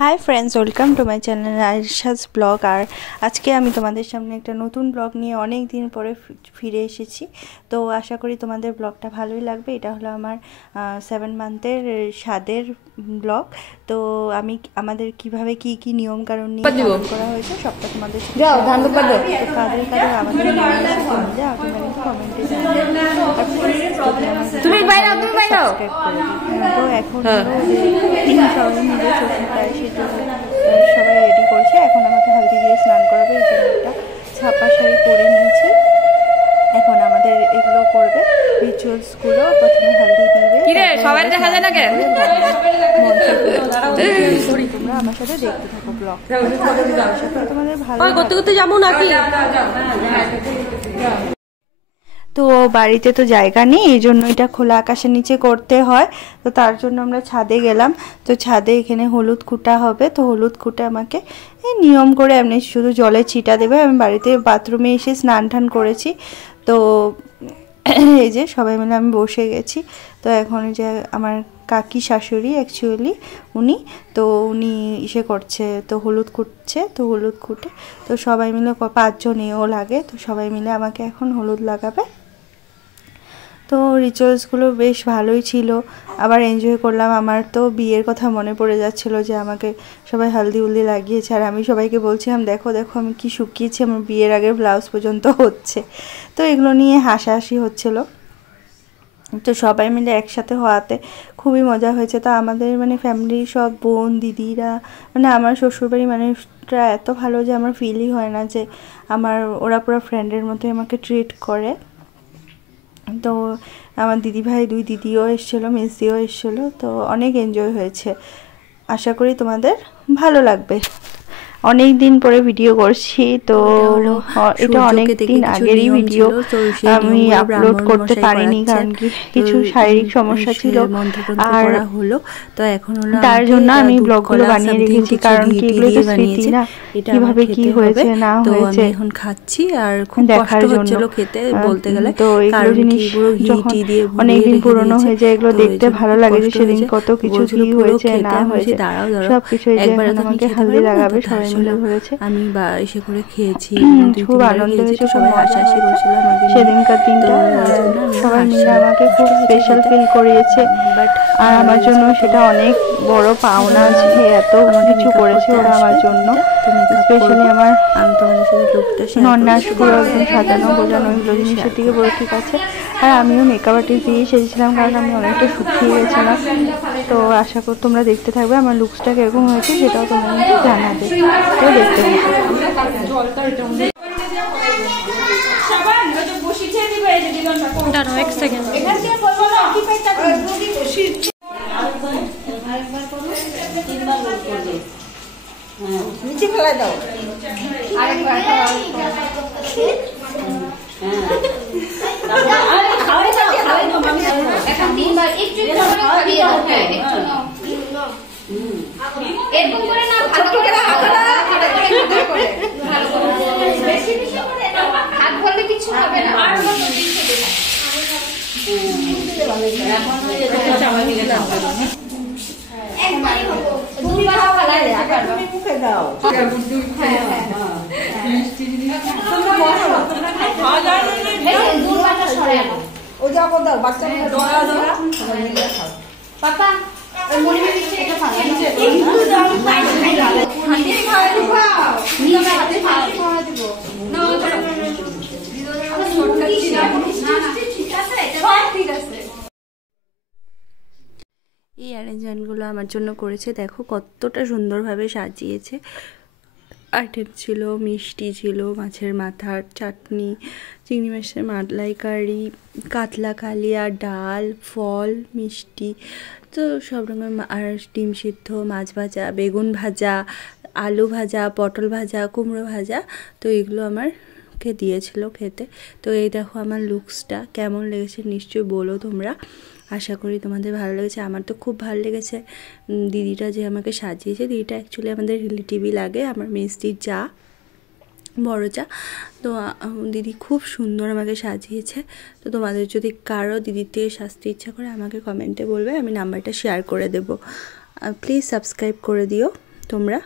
High friends welcome to my channel Ayesha's blog. और आज के आमी तुम्हारे सामने एक नतून ब्लग निये अनेक दिन पर फिरे एसेछि। तो आशा करी तुम्हारे ब्लगटा भालोई लागबे। एटा हलो आमार 7 मान्थेर सादेर ब्लग। तो आमी आमादेर किभाबे की नियम कानुन निये पालन करा हयेछे सबटा तुम्हादेर साथे शेयार करब। तो काদের काদের आमादेर कमेंटे जानाबो। তুমি বাইরে তুমি বাইরে তো এখন সবাই মিলে শ্বশুরবাড়ি সবাই রেডি করছে। এখন আমাকে হলদি দিয়ে স্নান করাবে। এই জন্য একটা ছাপা শাড়ি পরে নিয়েছি। এখন আমাদের এগুলো করবে রিচুয়ালসগুলো। প্রথমে হলদি দিবে। কি রে সবাই দেখা যায় না কেন? তোমরা আমার সাথে দেখতে থাকো ব্লগ। তোমাদের ভালো করতে করতে যাবো নাকি? তো বাড়িতে তো জায়গা নেই, এই জন্য এটা খোলা আকাশের নিচে করতে হয়। তো তার জন্য আমরা ছাদে গেলাম। তো ছাদে এখানে হলুদ কুটা হবে। তো হলুদ কুটে আমাকে নিয়ম করে এমনি শুধু জলে ছিটা দেবে। আমি বাড়িতে বাথরুমে এসে স্নান টান করেছি। তো এই যে সবাই মিলে আমি বসে গেছি। তো এখন যে আমার কাকি শাশুড়ি অ্যাকচুয়ালি উনি ইসে করছে, তো হলুদ কুটছে। তো হলুদ কুটে তো সবাই মিলে 5 জন এও লাগে। তো সবাই মিলে আমাকে এখন হলুদ লাগাবে। তো রিচুয়ালসগুলো বেশ ভালোই ছিল, আবার এনজয় করলাম। আমার তো বিয়ের কথা মনে পড়ে যাচ্ছিলো যে আমাকে সবাই হলদি উলদি লাগিয়েছে। আর আমি সবাইকে বলছিলাম দেখো দেখো আমি কি শুকিয়েছি, আমার বিয়ের আগের ব্লাউজ পর্যন্ত হচ্ছে। তো এগুলো নিয়ে হাসাহাসি হচ্ছিলো। তো সবাই মিলে একসাথে হওয়াতে খুবই মজা হয়েছে। তো আমাদের ফ্যামিলির সব বোন দিদিরা আমার শ্বশুরবাড়ির মানুষরা এত ভালো যে আমার ফিলই হয় না যে ওরা পুরো ফ্রেন্ডের মতোই আমাকে ট্রিট করে। তো আমার দিদিভাই 2 দিদিও এসেছিলো, মিসদিও এসেছিলো। তো অনেক এনজয় হয়েছে। আশা করি তোমাদের ভালো লাগবে। অনেক দিন পরে ভিডিও করছি। তো এটা অনেক দিন আগেরই ভিডিও, আমি আপলোড করতে পারিনি কারণ কি কিছু শারীরিক সমস্যা ছিল। আর হলো তো এখন হলো তার জন্য আমি ব্লগগুলো বানিয়ে রেখেছি, কারণ কি এগুলো তো স্মৃতি না, কিভাবে কি হয়েছে না হয়েছে এখন খাচ্ছি। আর খুব কষ্ট হচ্ছিল খেতে বলতে গেলে। তো এগুলো জিনিস যখন অনেকদিন পুরনো হয়ে যায় এগুলো দেখতে ভালো লাগে যে সেদিন কত কিছু কি হয়েছে না হয়েছে সবকিছু। একবার আমাকে হলদি লাগাবে সবাই মিলে ধরেছে, আমি এসে করে খেয়েছি, খুব আনন্দ হয়েছে। সবাই হাসাহাসি করছিল সেদিনকার দিনটা। সবাই মিলে আমাকে খুব স্পেশাল ফিল করিয়েছে। আর আমার জন্য সেটা অনেক বড় পাওনা যে এত কিছু করেছে ওরা আমার জন্য। স্পেশালি আমার নন্নাসগুলো একদম সাজানো বোঝানো এগুলো জিনিসের দিকে বড় ঠিক আছে। আর আমিও মেকআপ আর্টিস্ট দিয়ে সেজেছিলাম কারণ আমি অনেকটা শুকিয়ে গেছিলাম। তো আশা করি তোমরা দেখতে থাকবে আমার লুকসটা কীরকম হয়েছে সেটাও তোমরা আমাকে জানাবে। তো দেখতে থাকবে। নিচে ফেলা দাও আরেকবার। এখন 3 বার একটু করে খাইয়ে দাও। হ্যাঁ একটু নাও এরকম করে না, ভালো করে হাত করে ভালো করে বেশি বেশি করে দাও। হাত ভরলে কিছু হবে না। আর মত দিতে দেব। এখন এটা চামচ দিয়ে দাও। একবারই হলো। তুমি খাও খালাই দে আবার তুমি মুখে দাও। হ্যাঁ হ্যাঁ মিষ্টি তোমরা বসো, তোমরা খাওয়া দাও না। এই দুর্বাটা সরে আনো। ও যাও দাও বাচ্চাকে দোয়া দোয়া সবাই মিলে খাও। পাপা ওই মনি মিষ্টি এটা খাও। একটু দাও পাইছে দাও। হাতে খাওয়া দিব। নিচে হাতে খাওয়া দিব। না ওটা আমরা ছোট কাচ্চি না ঠিক আছে এটা ঠিক আছে। এই অ্যারেঞ্জমেন্টগুলো আমার জন্য করেছে। দেখো কতটা সুন্দরভাবে সাজিয়েছে। আইটেম ছিল, মিষ্টি ছিল, মাছের মাথার চাটনি, চিংড়ি মাছের মালাইকারি, কাতলা কালিয়া, ডাল, ফল, মিষ্টি, তো সব রকমের। আর ডিম সিদ্ধ, মাছ ভাজা, বেগুন ভাজা, আলু ভাজা, পটল ভাজা, কুমড়ো ভাজা। তো এগুলো আমাকে দিয়েছিল খেতে। তো এই দেখো আমার লুকসটা কেমন লেগেছে নিশ্চয়ই বলো তোমরা। আশা করি তোমাদের ভালো লেগেছে। আমার তো খুব ভালো লেগেছে। দিদিটা যে আমাকে সাজিয়েছে, দিদিটা অ্যাকচুয়ালি আমাদের রিলেটিভই লাগে, আমার মেজদির যা, বড় যা। তো দিদি খুব সুন্দর আমাকে সাজিয়েছে। তো তোমাদের যদি কারো দিদির থেকে সাজতে ইচ্ছা করে আমাকে কমেন্টে বলবে, আমি নাম্বারটা শেয়ার করে দেবো। প্লিজ সাবস্ক্রাইব করে দিও। তোমরা।